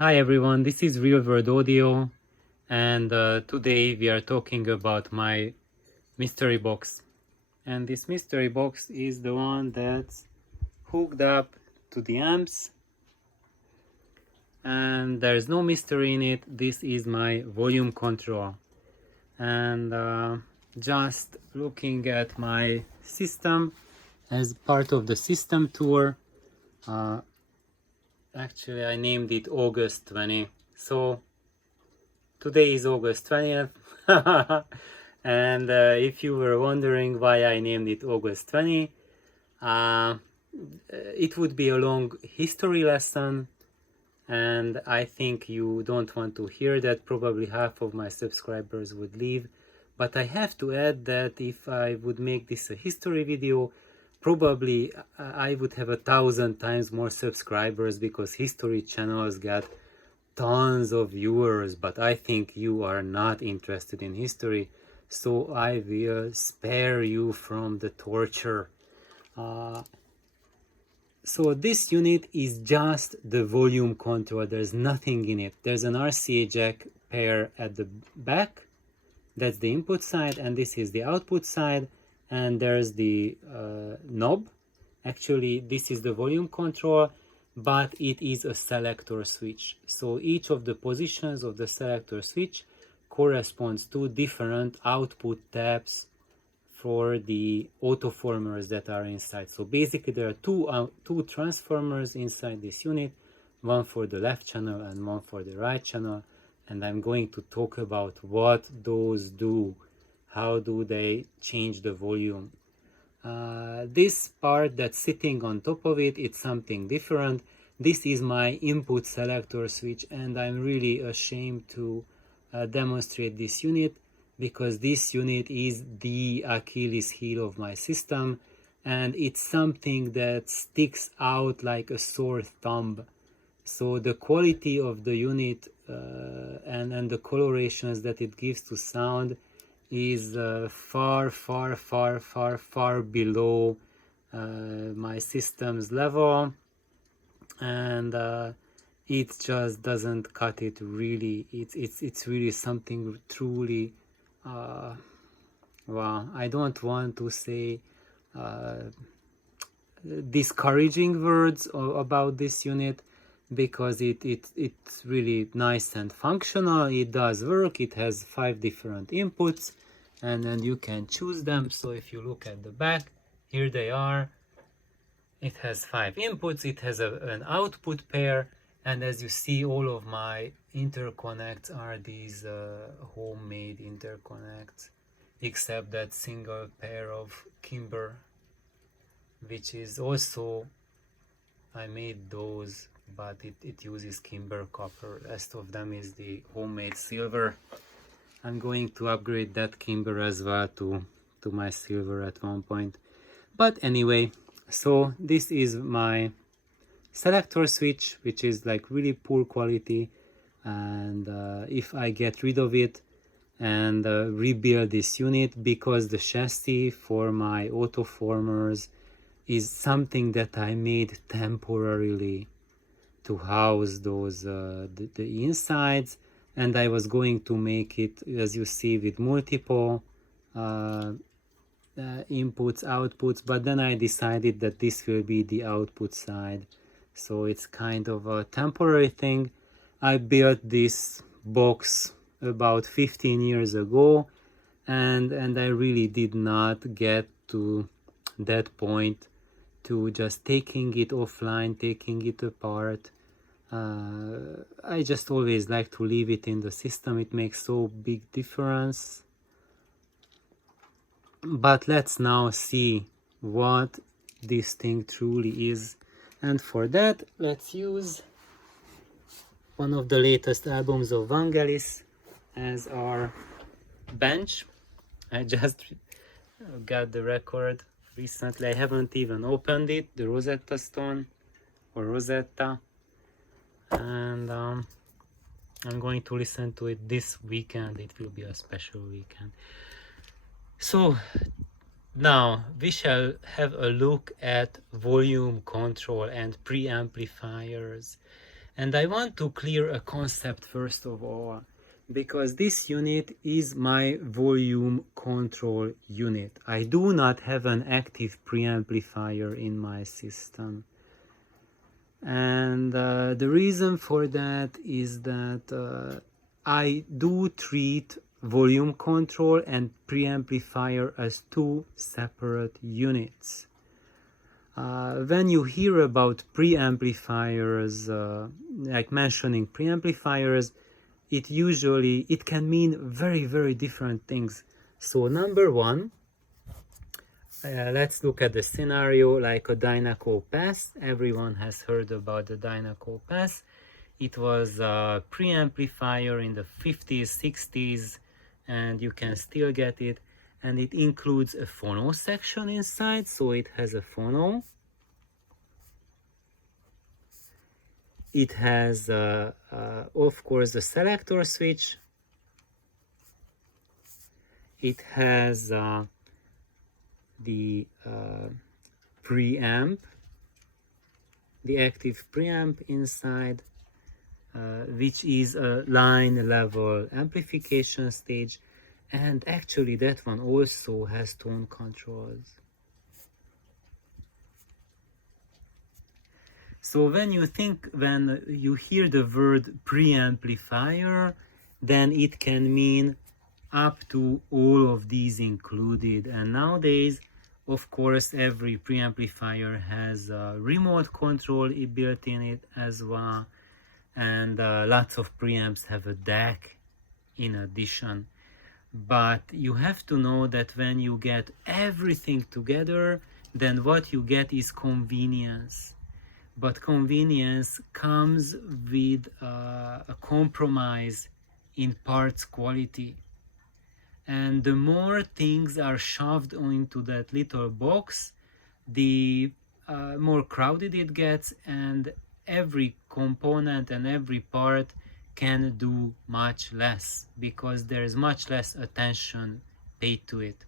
Hi everyone, this is Real World Audio, and today we are talking about my mystery box. And this mystery box is the one that's hooked up to the amps, and there's no mystery in it. This is my volume control. And just looking at my system as part of the system tour, uh, actually I named it August 20. So today is August 20th. And if you were wondering why I named it August 20, it would be a long history lesson, and I think you don't want to hear that. Probably half of my subscribers would leave. But I have to add that if I would make this a history video, probably I would have 1,000 times more subscribers, because history channels get tons of viewers, but I think you are not interested in history, so I will spare you from the torture. So this unit is just the volume control. There's nothing in it. There's an RCA jack pair at the back. That's the input side, and this is the output side, and there's the knob. Actually, this is the volume control, but it is a selector switch. So each of the positions of the selector switch corresponds to different output taps for the autoformers that are inside. So basically there are two transformers inside this unit, one for the left channel and one for the right channel, and I'm going to talk about what those do. How do they change the volume? This part that's sitting on top of it, it's something different. This is my input selector switch, and I'm really ashamed to demonstrate this unit, because this unit is the Achilles heel of my system, and it's something that sticks out like a sore thumb. So the quality of the unit and the colorations that it gives to sound is far below my system's level, and it just doesn't cut it really. It's really something truly well, I don't want to say discouraging words about this unit, because it's really nice and functional. It does work. It has 5 different inputs, and then you can choose them. So if you look at the back, here they are. It has 5 inputs. It has an output pair, and as you see, all of my interconnects are these homemade interconnects, except that single pair of Kimber, which is also, I made those, but it uses Kimber copper. Rest of them is the homemade silver. I'm going to upgrade that Kimber as well to my silver at one point. But anyway, so this is my selector switch, which is like really poor quality, and if I get rid of it and rebuild this unit, because the chassis for my autoformers is something that I made temporarily to house those the insides, and I was going to make it, as you see, with multiple inputs, outputs, but then I decided that this will be the output side, so it's kind of a temporary thing. I built this box about 15 years ago, and I really did not get to that point to just taking it offline, taking it apart. I just always like to leave it in the system. It makes so big difference. But let's now see what this thing truly is, and for that let's use one of the latest albums of Vangelis as our bench. I just got the record recently. I haven't even opened it, the Rosetta Stone or Rosetta, and I'm going to listen to it this weekend. It will be a special weekend. So now we shall have a look at volume control and preamplifiers. And I want to clear a concept first of all, because this unit is my volume control unit. I do not have an active preamplifier in my system. And the reason for that is that I do treat volume control and preamplifier as two separate units. When you hear about preamplifiers, like mentioning preamplifiers, it can mean very different things. So number one, let's look at the scenario like a Dynaco pass. Everyone has heard about the Dynaco pass. It was a preamplifier in the 50s, 60s, and you can still get it. And it includes a phono section inside, so it has a phono. It has, of course, the selector switch. It has the preamp, the active preamp inside, which is a line level amplification stage, and actually that one also has tone controls. So when you hear the word preamplifier, then it can mean up to all of these included. And nowadays, of course, every preamplifier has remote control built in it as well, and lots of preamps have a DAC in addition. But you have to know that when you get everything together, then what you get is convenience. But convenience comes with a compromise in parts quality. And the more things are shoved into that little box, the more crowded it gets, and every component and every part can do much less because there is much less attention paid to it.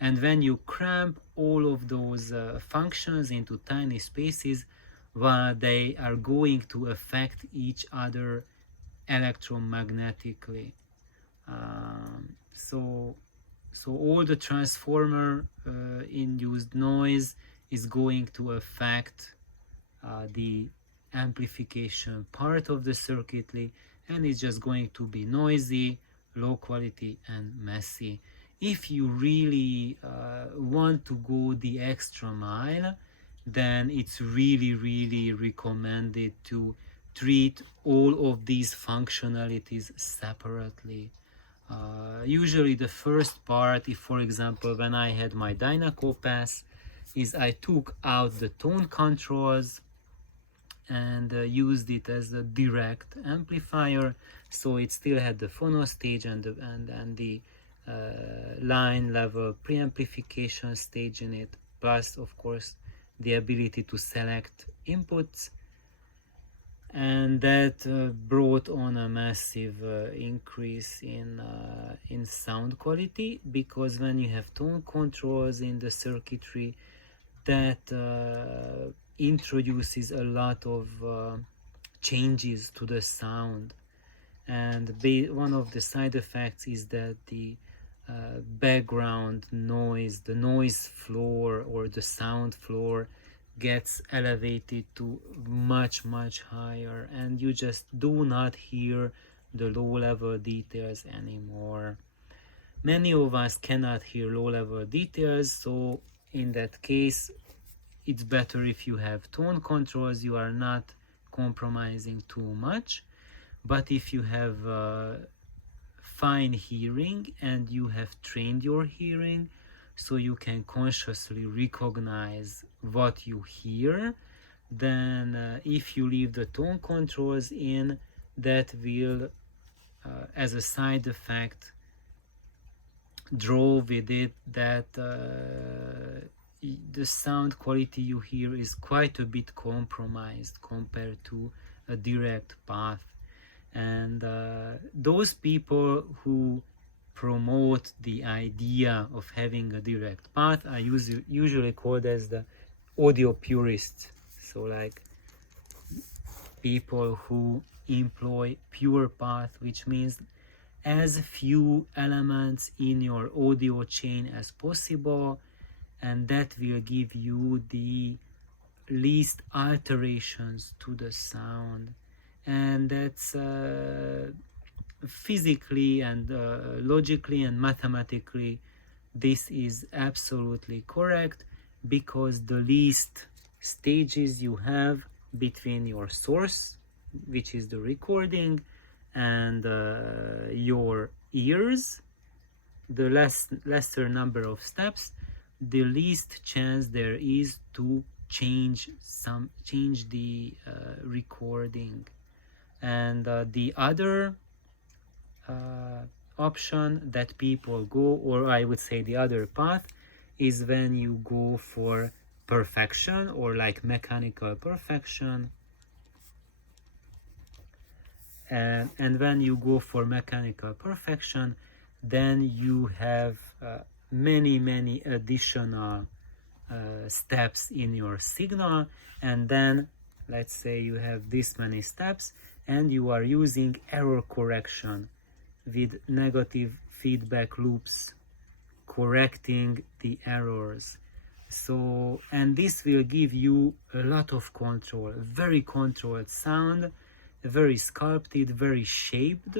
And when you cramp all of those functions into tiny spaces, well, they are going to affect each other electromagnetically. So all the transformer induced noise is going to affect the amplification part of the circuitry, and it's just going to be noisy, low quality, and messy. If you really want to go the extra mile, then it's really recommended to treat all of these functionalities separately. Usually the first part, if for example when I had my Dynaco pass, is I took out the tone controls and used it as a direct amplifier, so it still had the phono stage and the line level preamplification stage in it, plus of course the ability to select inputs. And that brought on a massive increase in sound quality, because when you have tone controls in the circuitry, that introduces a lot of changes to the sound. And one of the side effects is that the background noise, the noise floor or the sound floor, gets elevated to much higher, and you just do not hear the low level details anymore. Many of us cannot hear low level details, so in that case it's better if you have tone controls. You are not compromising too much. But if you have fine hearing and you have trained your hearing so you can consciously recognize what you hear, then if you leave the tone controls in, that will as a side effect draw with it that the sound quality you hear is quite a bit compromised compared to a direct path. And those people who promote the idea of having a direct path are usually called as the audio purists. So like people who employ pure path, which means as few elements in your audio chain as possible, and that will give you the least alterations to the sound. And that's physically and logically and mathematically, this is absolutely correct, because the least stages you have between your source, which is the recording, and your ears, the lesser number of steps, the least chance there is to change the recording. And the other option that people go, or I would say the other path, is when you go for perfection, or like mechanical perfection. And when you go for mechanical perfection, then you have many additional steps in your signal. And then let's say you have this many steps and you are using error correction with negative feedback loops correcting the errors. So, and this will give you a lot of control, very controlled sound, very sculpted, very shaped.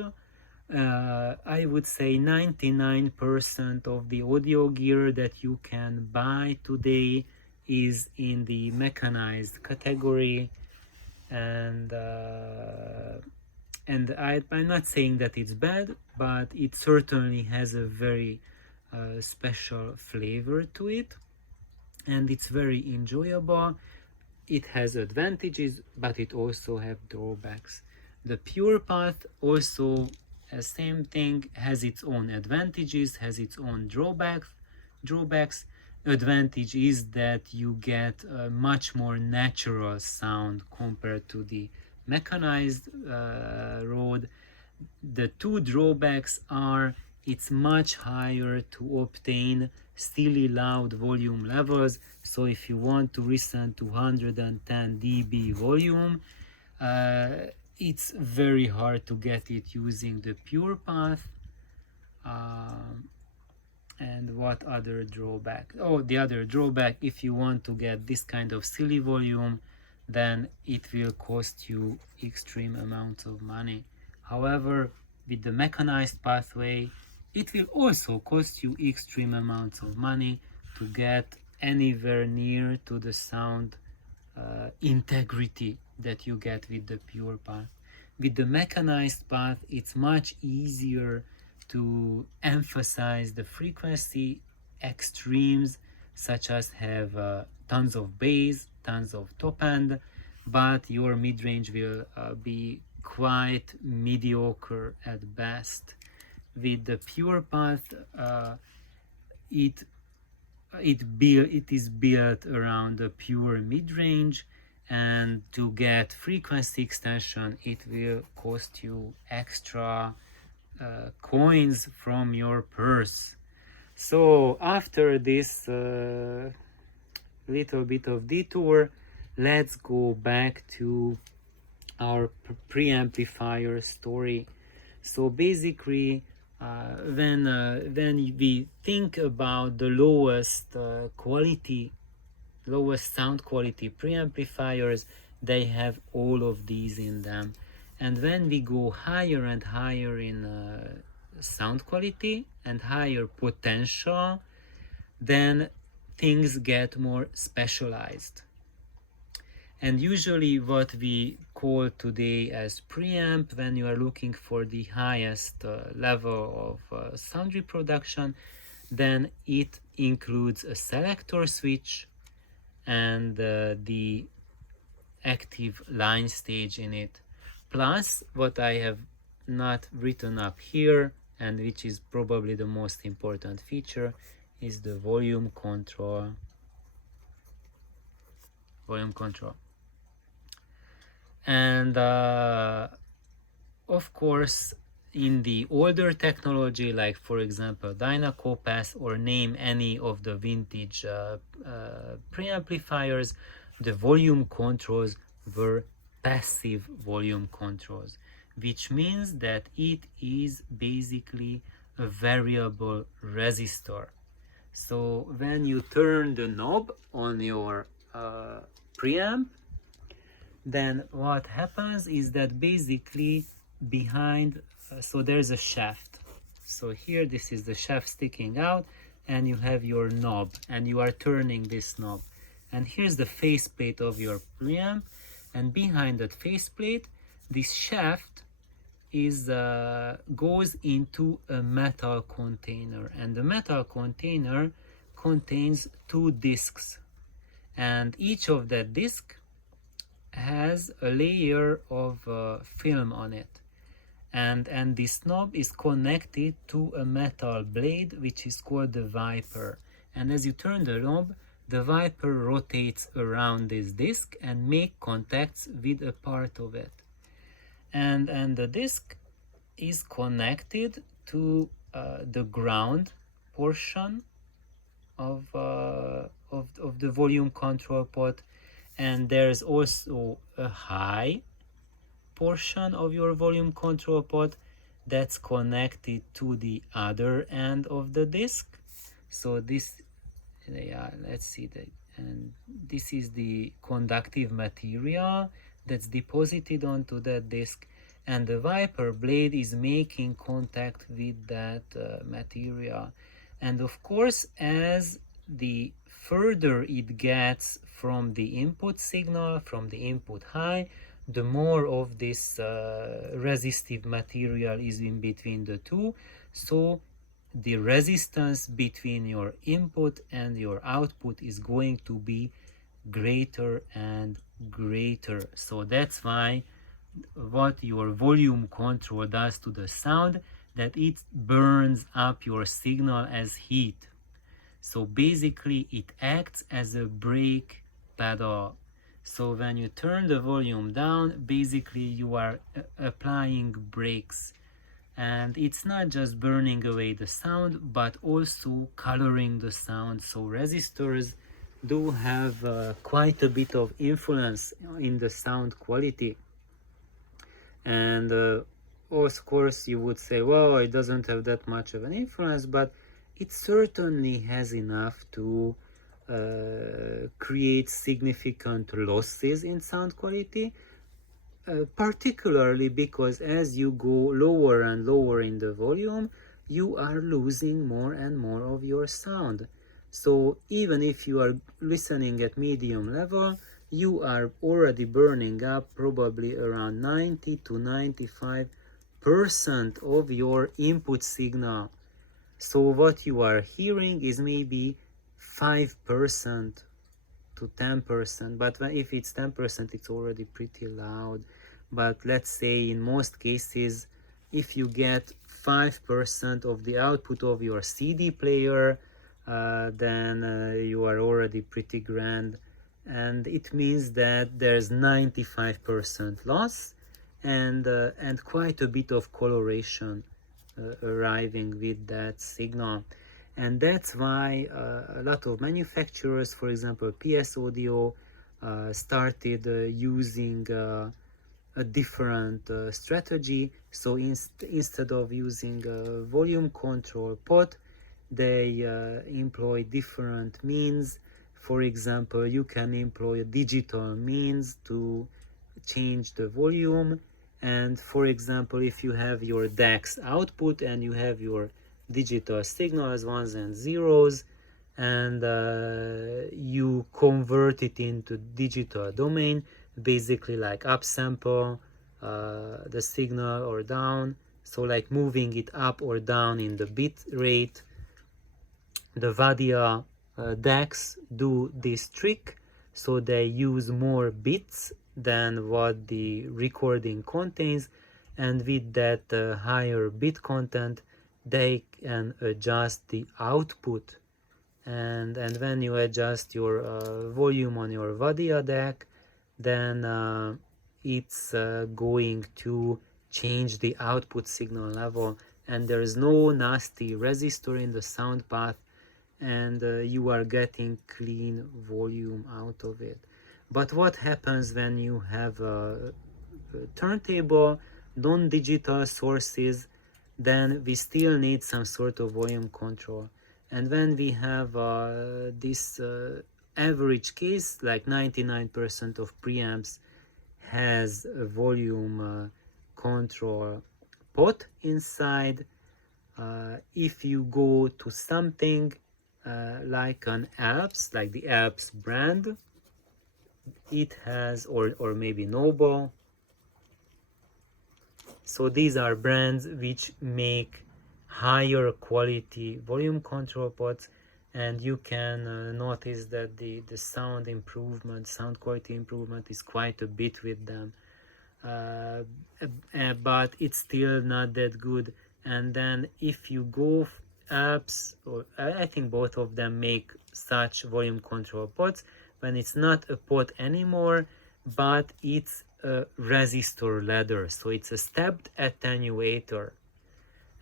I would say 99% of the audio gear that you can buy today is in the mechanized category. And I'm not saying that it's bad, but it certainly has a very special flavor to it, and it's very enjoyable. It has advantages, but it also has drawbacks. The pure path also, same thing, has its own advantages, has its own drawbacks. Advantage is that you get a much more natural sound compared to the mechanized road. The two drawbacks are it's much higher to obtain steely loud volume levels. So if you want to listen to 110 dB volume, it's very hard to get it using the pure path. And what other drawback? Oh, the other drawback, if you want to get this kind of silly volume, then it will cost you extreme amounts of money. However, with the mechanized pathway, it will also cost you extreme amounts of money to get anywhere near to the sound integrity that you get with the pure path. With the mechanized path, it's much easier to emphasize the frequency extremes, such as have tons of bass, tons of top end, but your mid-range will be quite mediocre at best. With the pure path, it is built around a pure mid-range, and to get frequency extension, it will cost you extra coins from your purse. So after this little bit of detour, let's go back to our preamplifier story. So basically, when we think about the lowest sound quality preamplifiers, they have all of these in them. And when we go higher and higher in sound quality and higher potential, then things get more specialized. And usually what we call today as preamp, when you are looking for the highest level of sound reproduction, then it includes a selector switch and the active line stage in it. Plus, what I have not written up here, and which is probably the most important feature, is the volume control. And of course, in the older technology, like for example Dynacopass, or name any of the vintage preamplifiers, the volume controls were passive volume controls, which means that it is basically a variable resistor. So when you turn the knob on your preamp, then what happens is that basically behind, so there's a shaft. So here, this is the shaft sticking out, and you have your knob, and you are turning this knob. And here's the faceplate of your preamp, and behind that faceplate, this shaft is goes into a metal container, and the metal container contains two discs, and each of that disc has a layer of film on it, and this knob is connected to a metal blade which is called the Viper. And as you turn the knob, the Viper rotates around this disc and make contacts with a part of it, and the disc is connected to the ground portion of the volume control pot, and there's also a high portion of your volume control pot that's connected to the other end of the disc. So this, yeah, let's see that, and this is the conductive material that's deposited onto that disc, and the Viper blade is making contact with that material. And of course, as the further it gets from the input signal, from the input high, the more of this resistive material is in between the two. So the resistance between your input and your output is going to be greater and greater. So that's why what your volume control does to the sound, that it burns up your signal as heat. So basically it acts as a brake pedal. So when you turn the volume down, basically you are applying brakes, and it's not just burning away the sound but also coloring the sound. So resistors do have quite a bit of influence in the sound quality. And of course you would say, well, it doesn't have that much of an influence, but it certainly has enough to create significant losses in sound quality, particularly because as you go lower and lower in the volume, you are losing more and more of your sound. So even if you are listening at medium level, you are already burning up probably around 90 to 95% of your input signal. So what you are hearing is maybe 5% to 10%, but if it's 10%, it's already pretty loud. But let's say in most cases, if you get 5% of the output of your CD player, then you are already pretty grand. And it means that there's 95% loss and quite a bit of coloration arriving with that signal. And that's why a lot of manufacturers, for example PS Audio, started using a different strategy. So instead of using a volume control pot, they employ different means. For example, you can employ a digital means to change the volume. And for example, if you have your DAX output and you have your digital signal as ones and zeros, and you convert it into digital domain, basically like upsample the signal or down, so like moving it up or down in the bit rate. The Vadia DACs do this trick, so they use more bits than what the recording contains, and with that higher bit content they can adjust the output. And when you adjust your volume on your Vadia DAC, then it's going to change the output signal level, and there is no nasty resistor in the sound path, and you are getting clean volume out of it. But what happens when you have a turntable, non-digital sources, then we still need some sort of volume control. And when we have this average case, like 99% of preamps has a volume control pot inside. If you go to something like an Alps, like the Alps brand, it has, or maybe Noble. So these are brands which make higher quality volume control pots, and you can notice that the sound improvement, sound quality improvement is quite a bit with them. But it's still not that good. And then if you go apps, or I think both of them make such volume control pots, when it's not a pot anymore, but it's a resistor ladder, so it's a stepped attenuator.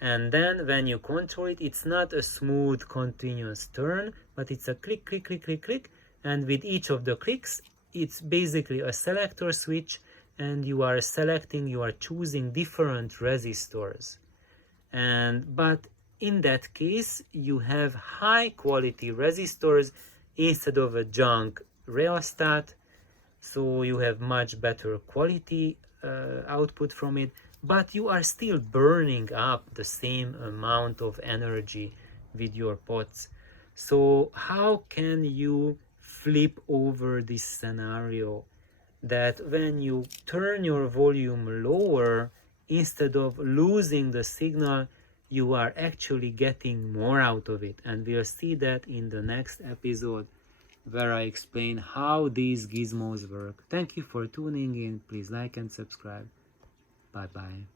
And then when you control it, it's not a smooth continuous turn, but it's a click, click, click, click, click, and with each of the clicks it's basically a selector switch, and you are selecting, you are choosing different resistors. And but in that case you have high quality resistors instead of a junk rheostat, so you have much better quality output from it, but you are still burning up the same amount of energy with your pots. So how can you flip over this scenario, that when you turn your volume lower, instead of losing the signal, you are actually getting more out of it? And we'll see that in the next episode, where I explain how these gizmos work. Thank you for tuning in. Please like and subscribe. Bye bye.